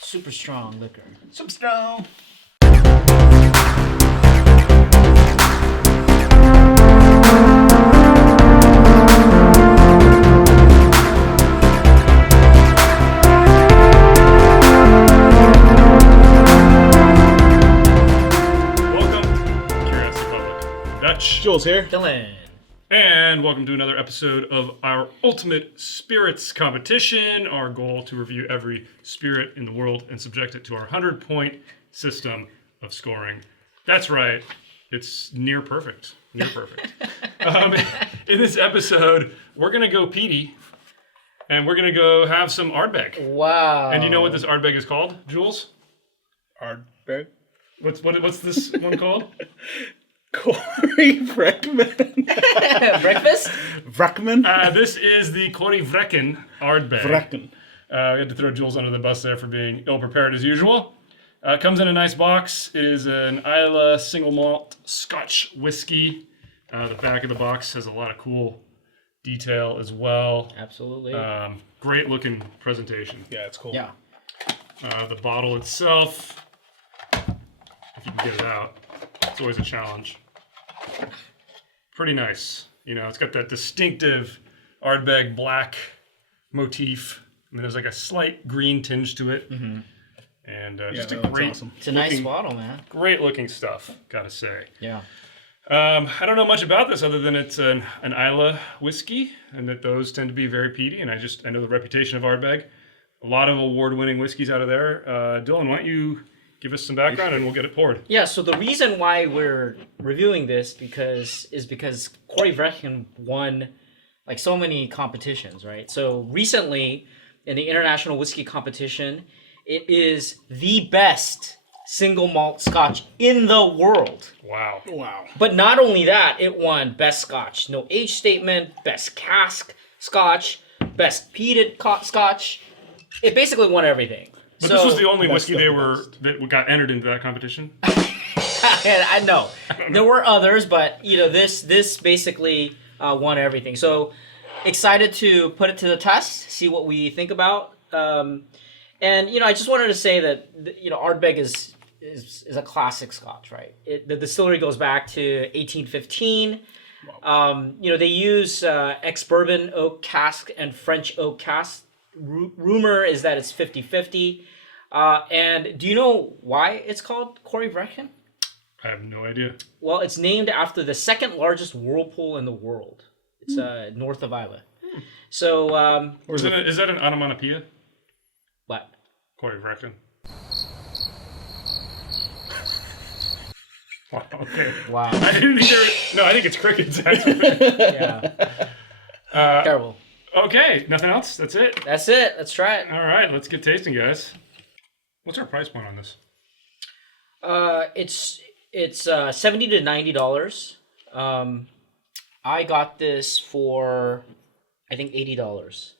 Super strong liquor. Super strong. Jules here. Dylan. And welcome to another episode of our Ultimate Spirits Competition. Our goal to review every spirit in the world and subject it to our 100-point system of scoring. That's right. It's near perfect. Near perfect. In this episode, we're going to go peaty. And we're going to go have some Ardbeg. Wow. And do you know what this Ardbeg is called, Jules? Ardbeg. What's this one called? Corryvreckan. Breakfast? Vreckman. This is the Corryvreckan Ardbeg. Vrecken. We had to throw Jules under the bus there for being ill-prepared as usual. It comes in a nice box. It is an Islay single malt Scotch whiskey. The back of the box has a lot of cool detail as well. Absolutely. Great looking presentation. Yeah, it's cool. Yeah. The bottle itself, if you can get it out, it's always a challenge. Pretty nice. You know, it's got that distinctive Ardbeg black motif. I mean, there's like a slight green tinge to it. Mm-hmm. And just a great, awesome. It's a nice bottle, man. Great looking stuff, gotta say. Yeah. I don't know much about this other than it's an Islay whiskey, and that those tend to be very peaty. And I know the reputation of Ardbeg. A lot of award-winning whiskeys out of there. Dylan, why don't you give us some background and we'll get it poured. Yeah, so the reason why we're reviewing this is because Corryvreckan won like so many competitions, right? So recently in the International Whiskey Competition, it is the best single malt scotch in the world. Wow. But not only that, it won best scotch, no age statement, best cask scotch, best peated scotch. It basically won everything. But this was the only whiskey that got entered into that competition? I know. There were others, but this basically won everything. So excited to put it to the test, see what we think about. And I just wanted to say that Ardbeg is a classic Scotch, right? The distillery goes back to 1815. Wow. They use ex-bourbon oak cask and French oak cask. Rumor is that it's 50-50. And do you know why it's called Corryvreckan? I have no idea. Well, it's named after the second largest whirlpool in the world. It's north of Islay. So, is that an onomatopoeia? What? Corryvreckan. Wow, okay. Wow. I didn't think no, I think it's crickets, actually. Yeah. Terrible. Okay, nothing else? That's it? That's it. Let's try it. All right, let's get tasting, guys. What's our price point on this? It's $70 to $90. I got this for, I think, $80.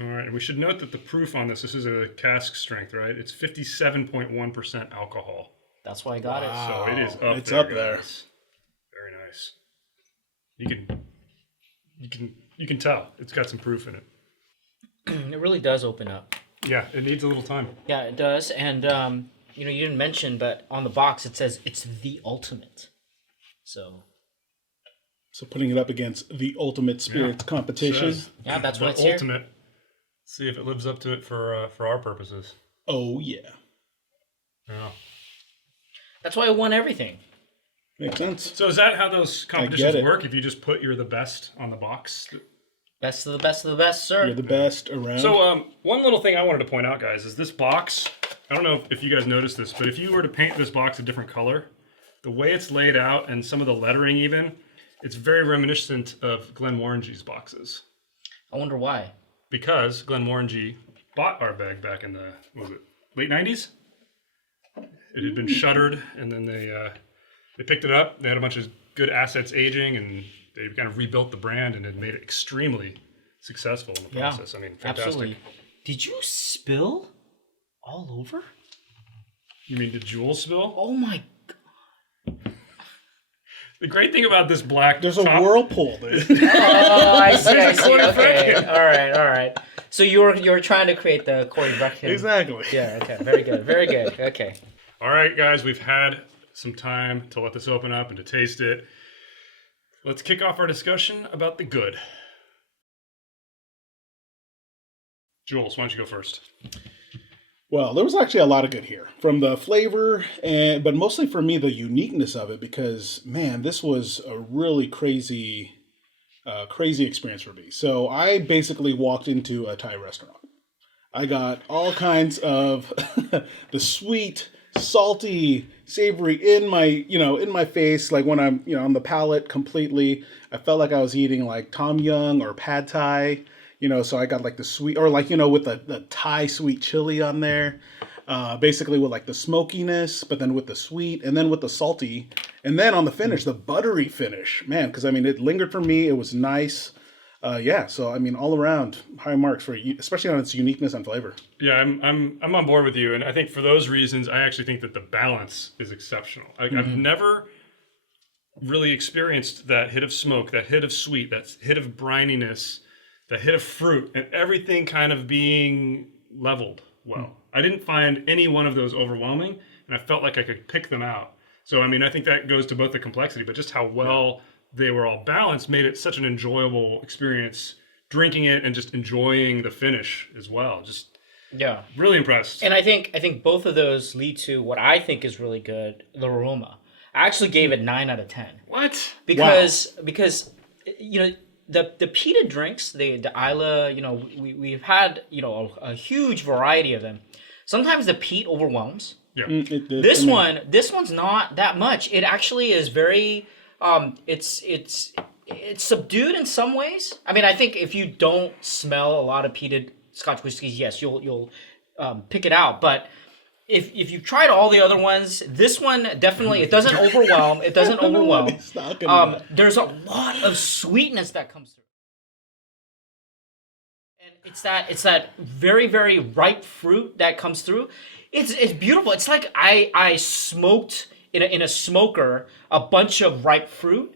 All right, and we should note that the proof on this is a cask strength, right? It's 57.1% alcohol. That's why I got it. So it is up there. It's up there. Guys. Very nice. You can tell it's got some proof in it. It really does open up. Yeah, it needs a little time. Yeah, it does. And you didn't mention, but on the box it says it's the ultimate. So putting it up against the Ultimate Spirits Competition. Yeah, that's the what it's ultimate. Here. See if it lives up to it for our purposes. Oh yeah. Yeah. That's why I won everything. Makes sense. So is that how those competitions work? If you just put you're the best on the box? Best of the best of the best, sir. You're the best around. So one little thing I wanted to point out, guys, is this box. I don't know if you guys noticed this, but if you were to paint this box a different color, the way it's laid out and some of the lettering even, it's very reminiscent of Glenmorangie's boxes. I wonder why. Because Glenmorangie bought Ardbeg back in the late 90s. It had been shuttered, and then they picked it up. They had a bunch of good assets aging, and they kind of rebuilt the brand and had made it extremely successful in the process. I mean, fantastic. Absolutely. Did you spill all over? You mean did Jules spill? Oh my God. The great thing about this black There's a top, whirlpool, dude. Oh, I see. There's a Okay. Corryvreckan. All right. So you're trying to create the Corryvreckan. Exactly. Yeah. Okay. Very good. Very good. Okay. All right, guys, we've had some time to let this open up and to taste it. Let's kick off our discussion about the good. Jules, why don't you go first? Well, there was actually a lot of good here from the flavor, but mostly for me, the uniqueness of it, because man, this was a really crazy experience for me. So I basically walked into a Thai restaurant. I got all kinds of the sweet, salty, savory in my face, like when I'm, on the palate completely. I felt like I was eating like Tom Yum or Pad Thai. So I got like the sweet, or like, with the Thai sweet chili on there, basically with like the smokiness, but then with the sweet, and then with the salty, and then on the finish, the buttery finish, man, because it lingered for me. It was nice. So all around high marks for, especially on its uniqueness and flavor. Yeah, I'm on board with you, and I think for those reasons, I actually think that the balance is exceptional. I've never really experienced that hit of smoke, that hit of sweet, that hit of brininess, the hit of fruit, and everything kind of being leveled well. I didn't find any one of those overwhelming, and I felt like I could pick them out. So, I think that goes to both the complexity, but just how well they were all balanced made it such an enjoyable experience drinking it and just enjoying the finish as well. Just really impressed. And I think both of those lead to what I think is really good, the aroma. I actually gave it 9 out of 10. What? Because the peated drinks, the Isla, we've had, a huge variety of them. Sometimes the peat overwhelms. Yeah. This one's not that much. It actually is very, it's subdued in some ways. I think if you don't smell a lot of peated Scotch whiskeys, yes, you'll pick it out. But if you've tried all the other ones, this one definitely, it doesn't overwhelm. It doesn't overwhelm. There's a lot of sweetness that comes through. And it's that very, very ripe fruit that comes through. It's beautiful. It's like I smoked in a smoker a bunch of ripe fruit,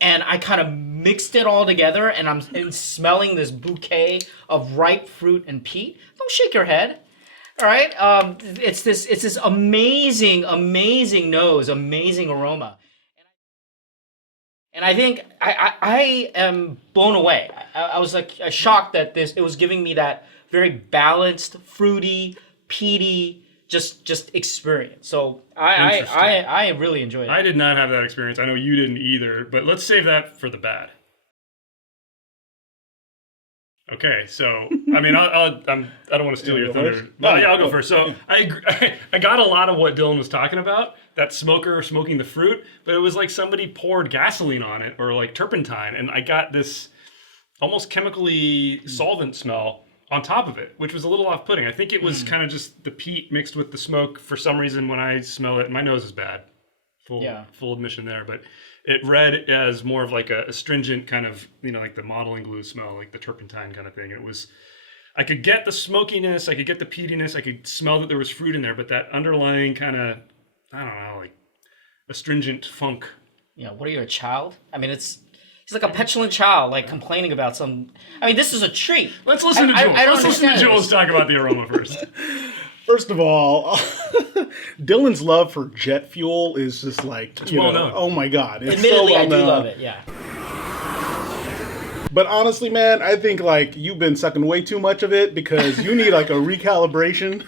and I kind of mixed it all together, and I'm smelling this bouquet of ripe fruit and peat. Don't shake your head. All right, it's this amazing nose, amazing aroma, and I think I am blown away. I was like shocked that it was giving me that very balanced, fruity, peaty, just experience. So I really enjoyed it. I did not have that experience. I know you didn't either, but let's save that for the bad. Okay, so I don't want to steal your thunder. Well, I'll go first. So I agree. I got a lot of what Dylan was talking about, that smoker smoking the fruit, but it was like somebody poured gasoline on it or like turpentine, and I got this almost chemically solvent smell on top of it, which was a little off-putting. I think it was kind of just the peat mixed with the smoke. For some reason, when I smell it, my nose is bad. Full admission there, but it read as more of like a astringent kind of, like the modeling glue smell, like the turpentine kind of thing. I could get the smokiness, I could get the peatiness, I could smell that there was fruit in there, but that underlying kind of, I don't know, like astringent funk. Yeah, what are you, a child? He's like a petulant child, like complaining about some. This is a treat. Let's listen to Jules. Let's listen to Jules talk about the aroma first. First of all, Dylan's love for jet fuel is just like, well known. Oh my God. It's Admittedly, so well I do known. love it, yeah. But honestly, man, I think like you've been sucking way too much of it, because you need like a recalibration.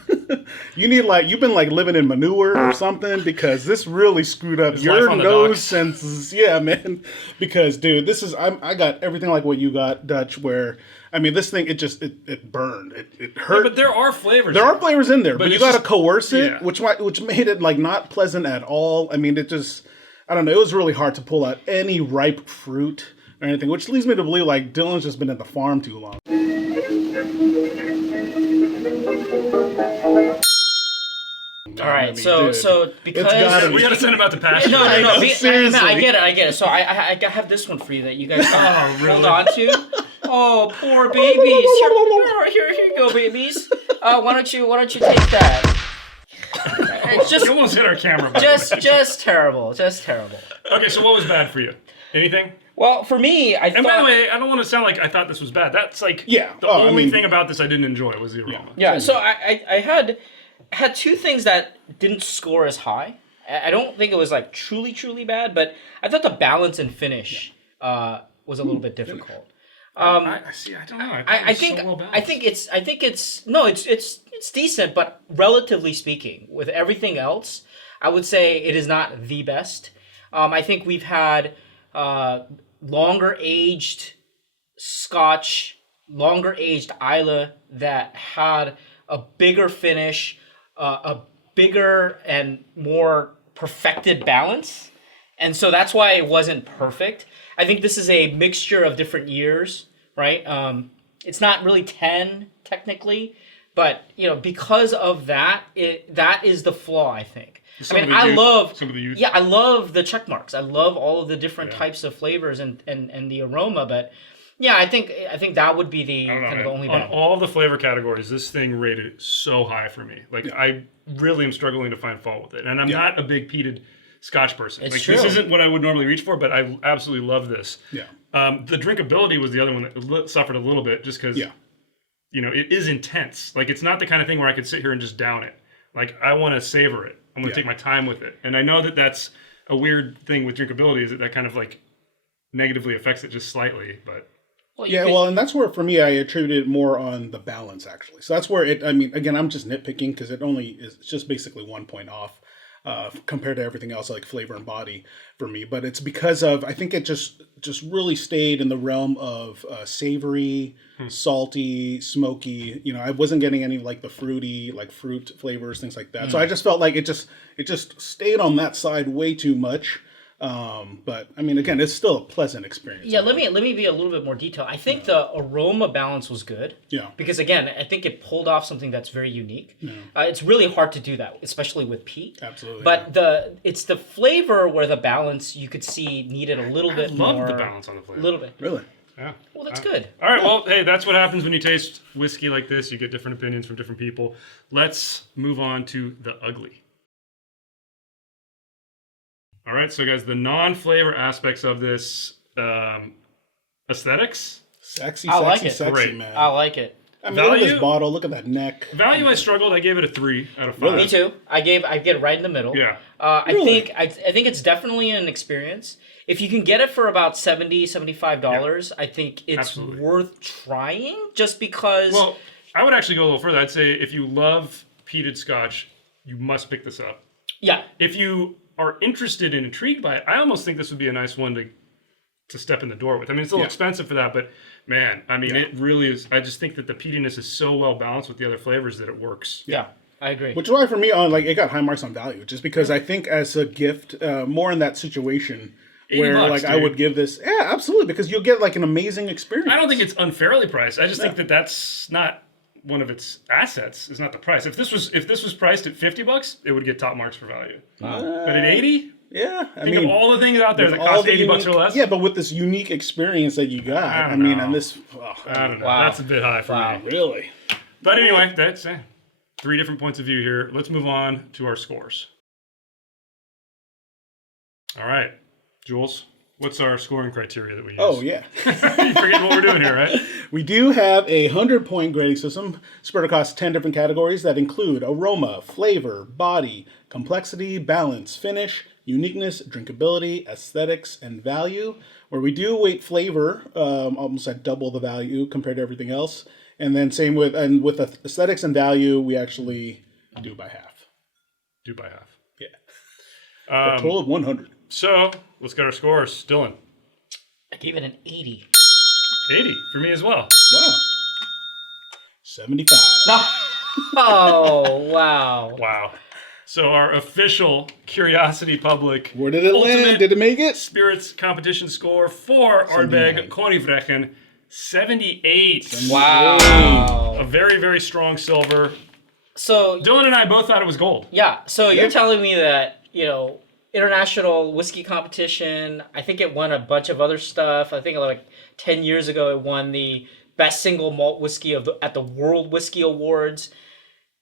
You've been like living in manure or something, because this really screwed up your nose senses. Yeah, man. Because dude, I got everything like what you got, Dutch, where this thing, it burned. It hurt. Yeah, but there are flavors. There are flavors in there, but you got to coerce it, yeah. which made it like not pleasant at all. It just, I don't know. It was really hard to pull out any ripe fruit or anything, which leads me to believe like Dylan's just been at the farm too long. All right, so because we gotta send him out to pasture. No. Seriously. I get it. So I have this one for you that you guys hold on to. Oh, poor babies. Here you go, babies. Why don't you take that? It's just You almost hit our camera. by the way. just terrible. Just terrible. Okay, so what was bad for you? Anything? Well, for me, I And thought. by the way, I don't want to sound like I thought this was bad. That's like Yeah. the Oh, I only mean- thing about this I didn't enjoy was the aroma. Yeah, so I had two things that didn't score as high. I don't think it was like truly bad, but I thought the balance and finish was a little bit difficult. I see. I don't know. I think it's decent, but relatively speaking, with everything else, I would say it is not the best. I think we've had longer aged Scotch, longer aged Islay that had a bigger finish, a bigger and more perfected balance. And so that's why it wasn't perfect. I think this is a mixture of different years, right? It's not really 10 technically, but because of that, that is the flaw, I think. Some I of mean, the I youth- love some of the youth. yeah, I love the check marks. I love all of the different Yeah. types of flavors and the aroma, but yeah, I think that would be the I don't know, kind of man. the only On bad. all the flavor categories, this thing rated so high for me. Like I really am struggling to find fault with it, and I'm not a big peated Scotch person. It's Like true. this isn't what I would normally reach for, but I absolutely love this. Yeah. The drinkability was the other one that suffered a little bit, just because Yeah. it is intense. Like it's not the kind of thing where I could sit here and just down it. Like I want to savor it. I'm going to take my time with it, and I know that that's a weird thing with drinkability, is that kind of like negatively affects it just slightly, but. Well, you Yeah, could- well, and that's where for me I attributed it more on the balance actually. So that's where it. I mean, again, I'm just nitpicking because it's just basically 1 point off compared to everything else like flavor and body for me. But it's because of I think it just really stayed in the realm of savory, salty, smoky. I wasn't getting any like the fruity like fruit flavors, things like that. So I just felt like it just stayed on that side way too much. But I mean, again, it's still a pleasant experience. Yeah, let me be a little bit more detailed. I think the aroma balance was good. Yeah. Because again, I think it pulled off something that's very unique. It's really hard to do that, especially with peat. Absolutely. But it's the flavor where the balance you could see needed a little bit Love more. the balance on the flavor. A little bit. Really. Yeah. Well, that's good. All right. Well, hey, that's what happens when you taste whiskey like this. You get different opinions from different people. Let's move on to the ugly. All right, so guys, the non-flavor aspects of this aesthetics. Sexy, I like sexy, it. sexy, Great. man. I like it. I mean, look at Value? this bottle. Look at that neck. Value, I struggled. I gave it a 3 out of 5. Really? Me too. I get it right in the middle. Yeah. Really? I think it's definitely an experience. If you can get it for about $75, I think it's Absolutely. worth trying just because. Well, I would actually go a little further. I'd say if you love peated Scotch, you must pick this up. yeah. If you are interested and intrigued by it, I almost think this would be a nice one to step in the door with. I mean, it's a little expensive for that, but man, I mean, it really is. I just think that the peatiness is so well balanced with the other flavors that it works. Yeah. I agree. Which is why for me, it got high marks on value, just because I think as a gift, more in that situation where $80, I dude. would give this, yeah, absolutely, because you'll get like an amazing experience. I don't think it's unfairly priced. I just think that that's not one of its assets. Is not the price. If this was priced at $50, it would get top marks for value. But at 80, Yeah, I think mean, of all the things out there with that all cost the $80 or unique- less. Yeah, but with this unique experience that you got, I I don't mean, know. and this, I don't know. Wow. That's a bit high for Wow. me. really. But anyway, that's 3 different points of view here. Let's move on to our scores. All right, Jules, what's our scoring criteria that we use? Oh yeah. You forget what we're doing here, right? We do have a 100-point grading system spread across 10 different categories that include aroma, flavor, body, complexity, balance, finish, uniqueness, drinkability, aesthetics, and value, where we do weight flavor almost at double the value compared to everything else. And then same with aesthetics and value, we actually do by half. Do by half. Yeah. A total of 100. So let's get our scores. Dylan, I gave it an 80. 80 for me as well. Wow. 75. Oh, wow. Wow. So our official Curiosity Public Where did it Ultimate land? Did it make it? Spirits competition score for Ardbeg 79. Corryvreckan, 78. Wow. A very, very strong silver. So, Dylan and I both thought it was gold. yeah, so you're telling me that, international whiskey competition, I think it won a bunch of other stuff. I think like 10 years ago it won the best single malt whiskey at the World Whiskey Awards.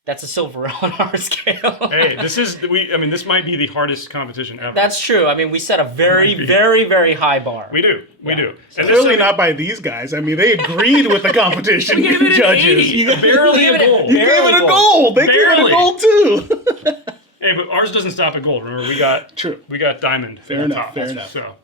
That's a silver on our scale. Hey, this might be the hardest competition ever. That's true. I mean, we set a very, very, very high bar. We do. And Clearly not by these guys. I mean, they agreed with the competition We gave it an judges. 80. Barely a gold. You gave it a gold. They gave it a gold too. Hey, but ours doesn't stop at gold. Remember, we got diamond. Fair enough. So,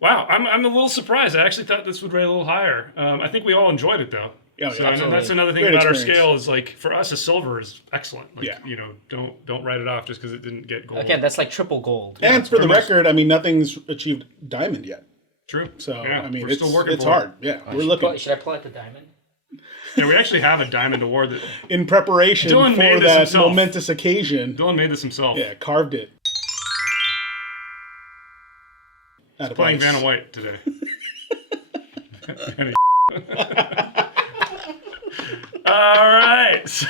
wow, I'm a little surprised. I actually thought this would rate a little higher. I think we all enjoyed it though. Yeah, So absolutely. that's another thing Great about experience. our scale is like for us a silver is excellent. Like, Yeah. Don't write it off just because it didn't get gold. Again, that's like triple gold. And for the pretty much. record, I mean, nothing's achieved diamond yet. True. So yeah, I mean, we're it's still working it's for hard. Yeah, we're looking Should I pull out the diamond? it. Yeah, we actually have a diamond award that in preparation Dylan made for this that himself. momentous occasion. Dylan made this himself. Yeah, carved it. Playing Vanna White today. All right. So,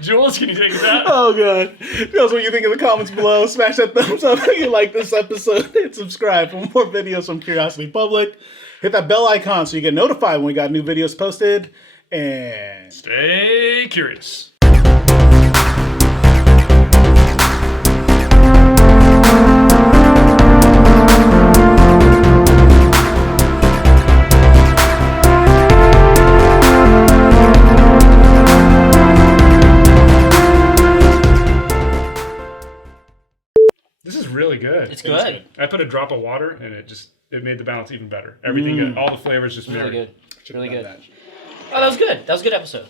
Jules, can you take us out? Oh god. Tell us what you think in the comments below. Smash that thumbs up if you like this episode and subscribe for more videos from Curiosity Public. Hit that bell icon so you get notified when we got new videos posted. And Stay curious. This is really good. It's good. I put a drop of water and it made the balance even better. Everything, all the flavors just Really married. good. Really good. that. Oh, that was good. That was a good episode.